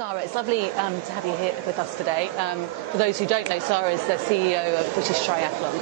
Sarah, it's lovely to have you here with us today. For those who don't know, Sarah is the CEO of British Triathlon,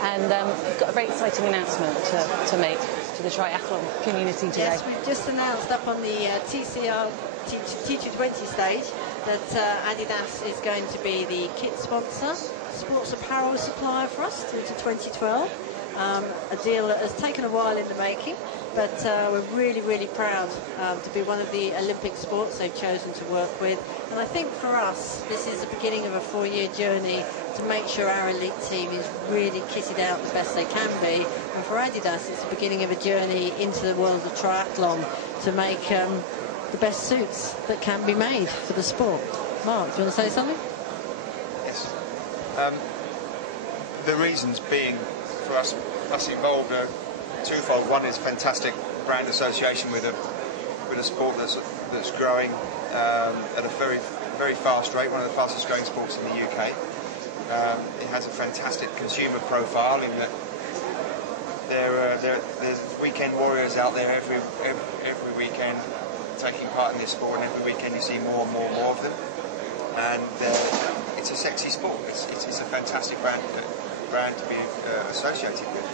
and we've got a very exciting announcement to make to the triathlon community today. Yes, we've just announced up on the TCR T220 stage that Adidas is going to be the kit sponsor, sports apparel supplier for us through to 2012. A deal that has taken a while in the making, but we're really, really proud to be one of the Olympic sports they've chosen to work with. And I think for us, this is the beginning of a 4-year journey to make sure our elite team is really kitted out the best they can be. And for Adidas, it's the beginning of a journey into the world of triathlon to make the best suits that can be made for the sport. Mark, do you want to say something? Yes. The reasons being for us involved are twofold. One is fantastic brand association with a sport that's growing at a very, very fast rate, one of the fastest growing sports in the UK. It has a fantastic consumer profile in that there's weekend warriors out there every weekend taking part in this sport, and every weekend you see more and more of them. And it's a sexy sport. It's a fantastic brand to be associated with.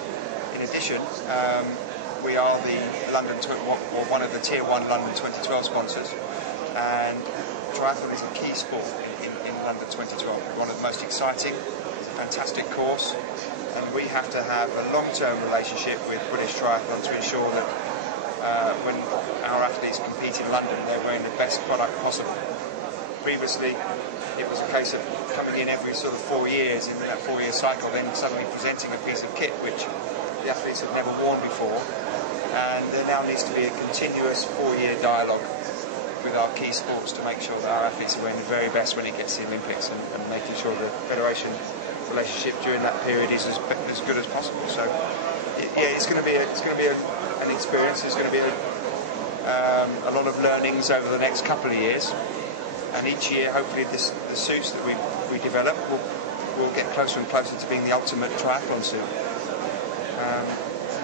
In addition, we are the one of the Tier 1 London 2012 sponsors, and triathlon is a key sport in London 2012. One of the most exciting. It's a fantastic course, and we have to have a long-term relationship with British Triathlon to ensure that when our athletes compete in London, they're wearing the best product possible. Previously, it was a case of coming in every sort of 4 years, in that 4-year cycle, then suddenly presenting a piece of kit which the athletes have never worn before. And there now needs to be a continuous 4-year dialogue with our key sports to make sure that our athletes are wearing the very best when it gets to the Olympics, and making sure the federation relationship during that period is as good as possible. So, it's going to be an experience. There's going to be a lot of learnings over the next couple of years. And each year, hopefully, the suits that we develop will get closer and closer to being the ultimate triathlon suit.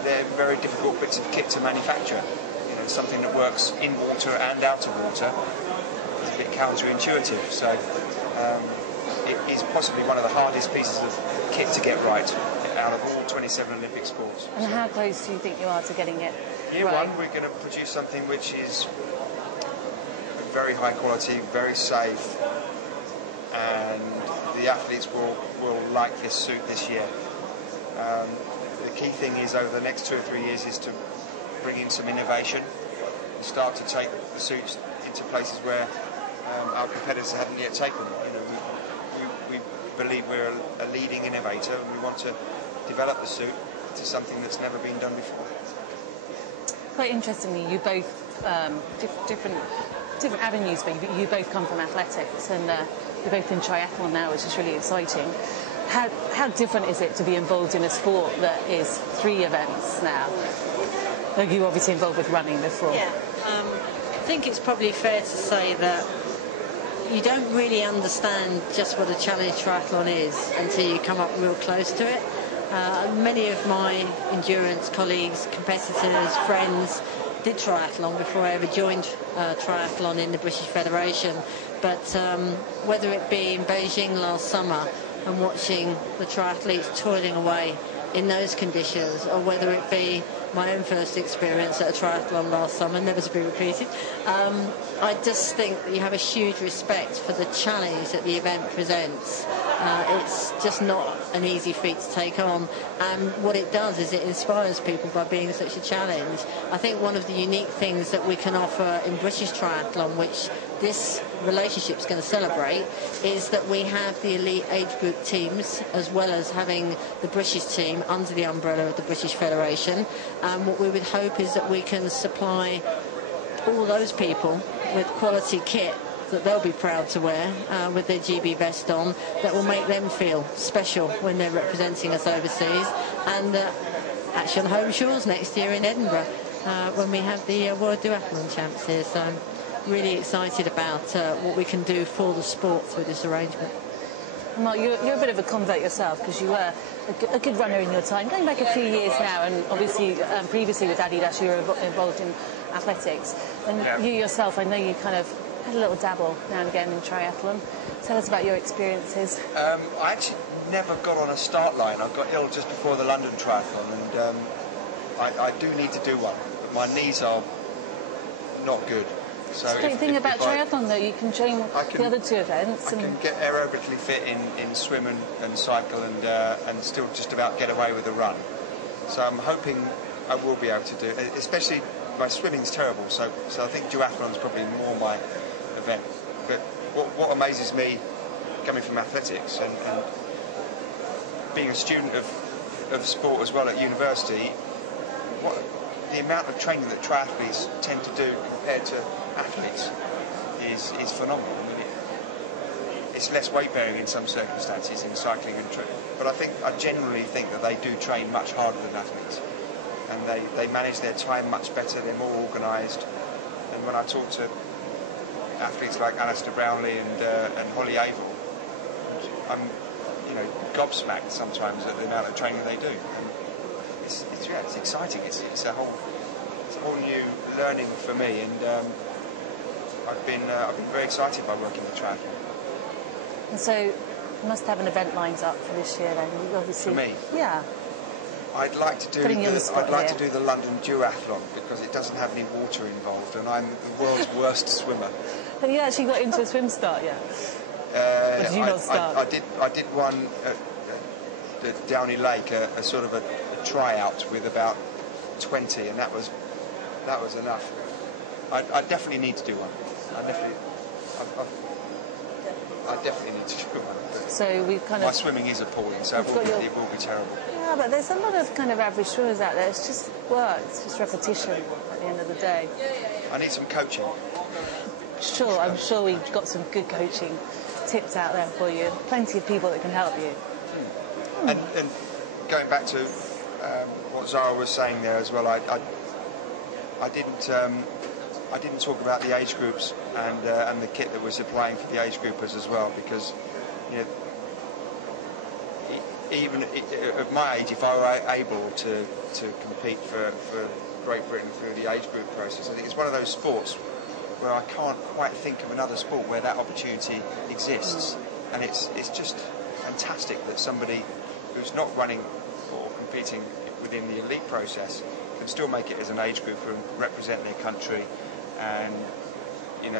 They're very difficult bits of kit to manufacture. You know, something that works in water and out of water is a bit counterintuitive. So it is possibly one of the hardest pieces of kit to get right out of all 27 Olympic sports. And how close do you think you are to getting it Year right? one, we're going to produce something which is very high quality, very safe, and the athletes will like this suit this year. The key thing is over the next 2 or 3 years is to bring in some innovation and start to take the suits into places where our competitors haven't yet taken them. You know, we believe we're a leading innovator, and we want to develop the suit to something that's never been done before. Quite interestingly, you both different avenues, but you both come from athletics, and you're both in triathlon now, which is really exciting. How different is it to be involved in a sport that is 3 events now? You were obviously involved with running before. Yeah, I think it's probably fair to say that you don't really understand just what a challenge triathlon is until you come up real close to it. Many of my endurance colleagues, competitors, friends did triathlon before I ever joined triathlon in the British Federation. But whether it be in Beijing last summer and watching the triathletes toiling away in those conditions, or whether it be my own first experience at a triathlon last summer, never to be repeated, I just think that you have a huge respect for the challenge that the event presents. It's just not an easy feat to take on, and what it does is it inspires people by being such a challenge. I think one of the unique things that we can offer in British Triathlon, which this relationship is going to celebrate, is that we have the elite age group teams as well as having the British team under the umbrella of the British Federation. What we would hope is that we can supply all those people with quality kit that they'll be proud to wear with their GB vest on, that will make them feel special when they're representing us overseas, and actually on home shores next year in Edinburgh when we have the World Duathlon Champs here. So I'm really excited about what we can do for the sport through this arrangement. Mark, you're a bit of a convert yourself, because you were a good runner in your time, going back a few years now, and obviously previously with Adidas you were involved in athletics, and you yourself, I know you kind of had a little dabble now and again in triathlon. Tell us about your experiences. I actually never got on a start line. I got ill just before the London Triathlon, and I do need to do one. But my knees are not good. So the great thing about triathlon, though, you can train the other two events. I can get aerobically fit in swim and cycle and still just about get away with a run. So I'm hoping I will be able to do it, especially my swimming's terrible, so I think duathlon's probably more my event. But what amazes me, coming from athletics and being a student of sport as well at university, the amount of training that triathletes tend to do compared to athletes is phenomenal. I mean, it's less weight bearing in some circumstances in cycling and but I generally think that they do train much harder than athletes, and they manage their time much better. They're more organised. And when I talk to athletes like Alistair Brownlee and Holly Averill, I'm gobsmacked sometimes at the amount of training they do. And it's exciting. It's a whole new learning for me, and I've been very excited by working with triathlon. And so you must have an event lined up for this year then. You obviously, for me? Yeah. I'd like to do the London Duathlon because it doesn't have any water involved, and I'm the world's worst swimmer. Have you actually got into a swim start yet? Or did you not start? I did one at Downey Lake, a sort of a tryout with about 20, and that was enough. I definitely need to do one. I definitely need to do one. So we've my swimming is appalling, so it will be terrible. Yeah, but there's a lot of kind of average swimmers out there. It's just work. It's just repetition at the end of the day. I need some coaching. Sure, I'm sure we've got some good coaching tips out there for you. Plenty of people that can help you. And going back to what Zara was saying there as well, I didn't talk about the age groups and the kit that we're supplying for the age groupers as well, because even at my age, if I were able to compete for Great Britain through the age group process, I think it's one of those sports where I can't quite think of another sport where that opportunity exists, and it's just fantastic that somebody who's not running or competing within the elite process can still make it as an age grouper and represent their country. And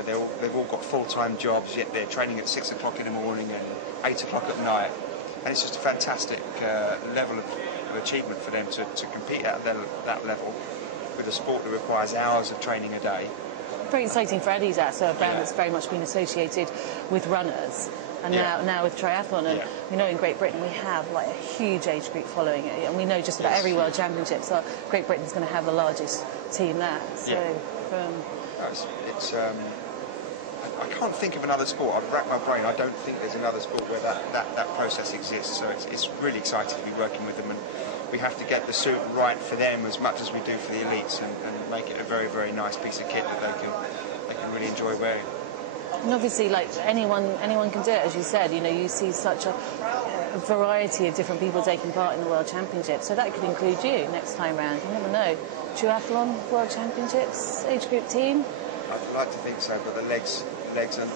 they've all got full-time jobs, yet they're training at 6 o'clock in the morning and 8 o'clock at night, and it's just a fantastic level of achievement for them to compete at that level with a sport that requires hours of training a day. Very exciting for adidas, so a brand that's very much been associated with runners, and now with triathlon. And we know in Great Britain we have like a huge age group following it, and we know just about every World Championship, so Great Britain's going to have the largest team there. So I can't think of another sport. I've racked my brain. I don't think there's another sport where that process exists. So it's really exciting to be working with them, and we have to get the suit right for them as much as we do for the elites, and make it a very, very nice piece of kit that they can really enjoy wearing. And obviously, like anyone can do it, as you said. You see such a variety of different people taking part in the World Championship, so that could include you next time round. You never know. Duathlon World Championships, age group team. I'd like to think so, but the legs, and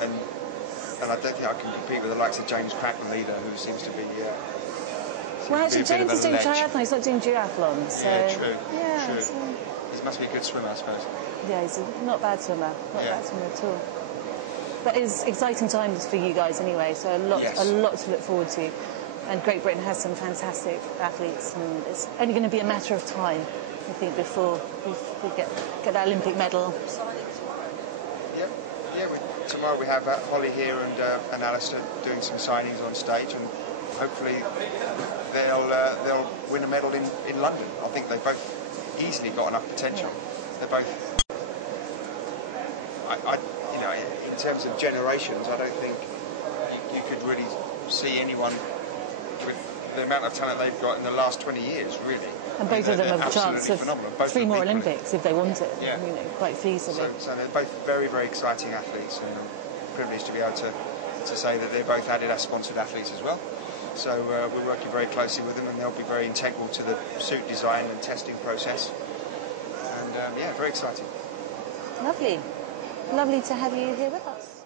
I don't think I can compete with the likes of James Crackman either, who seems to be. Well, actually, James is doing triathlon. He's not doing duathlon. So yeah, true. Yeah, true. He must be a good swimmer, I suppose. Yeah, he's a not bad swimmer. Not bad swimmer at all. But it's exciting times for you guys anyway. So a lot to look forward to. And Great Britain has some fantastic athletes, and it's only going to be a matter of time, I think, before we get that Olympic medal. Yeah. Tomorrow we have Holly here and Alistair doing some signings on stage, and hopefully they'll win a medal in London. I think they've both easily got enough potential. They're both. In terms of generations, I don't think you could really see anyone with the amount of talent they've got in the last 20 years, really. And both of them have a chance of 3 more Olympics if they want it. Yeah. Quite feasibly. So they're both very, very exciting athletes, and I'm privileged to be able to say that they're both adidas sponsored athletes as well. So we're working very closely with them, and they'll be very integral to the suit design and testing process. And very exciting. Lovely. Lovely to have you here with us.